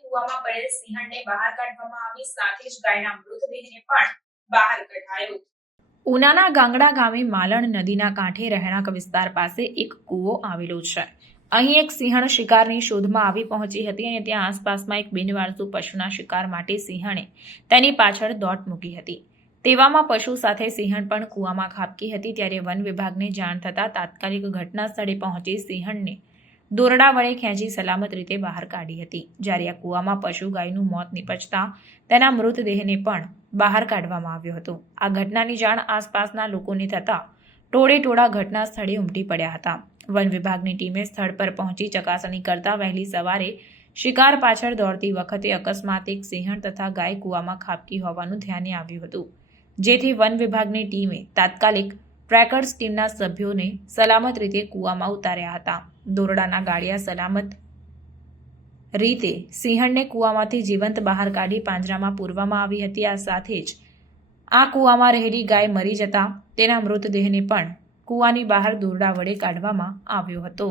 કૂવામાં પડેલ સિંહણને બહાર કાઢવામાં આવી સાથે જ ગાયના મૃતદેહને પણ બહાર કઢાયો. ઉનાના ગાંગડા ગામે માલણ નદીના કાંઠે રહેણાંક વિસ્તાર પાસે એક કૂવો આવેલો છે. અહીં એક સિંહણ શિકારની શોધમાં આવી પહોંચી હતી અને ત્યાં આસપાસમાં એક બિનવારસુ પશુના શિકાર માટે સિંહણે તેની પાછળ દોટ મૂકી હતી. તેવામાં પશુ સાથે સિંહણ પણ કૂવામાં ખાબકી હતી, ત્યારે વન વિભાગને જાણ થતાં તાત્કાલિક ઘટના સ્થળે પહોંચી સિંહણને દોરડા વડે ખેંચી સલામત રીતે બહાર કાઢી હતી. જ્યારે આ કૂવામાં પશુ ગાયનું મોત નીપજતા તેના મૃતદેહને પણ બહાર કાઢવામાં આવ્યો હતો. આ ઘટનાની જાણ આસપાસના લોકોને થતાં ટોળે ટોળા ઘટના સ્થળે ઉમટી પડ્યા હતા. વન વિભાગની ટીમે સ્થળ પર પહોંચી ચકાસણી કરતા વહેલી સવારે શિકાર પાછળ દોડતી વખતે અકસ્માત એક સિંહણ તથા ગાય કૂવામાં ખાબકી હોવાનું ધ્યાને આવ્યું હતું. જેથી વન વિભાગની ટીમે તાત્કાલિક ટ્રેકર્સ ટીમના સભ્યોને સલામત રીતે કૂવામાં ઉતાર્યા હતા. દોરડાના ગાડિયા સલામત રીતે સિંહણને કૂવામાંથી જીવંત બહાર કાઢી પાંજરામાં પૂરવામાં આવી હતી. આ સાથે જ આ કૂવામાં રહેલી ગાય મરી જતા તેના મૃતદેહને પણ કૂવાની બહાર દોરડા વડે કાઢવામાં આવ્યો હતો.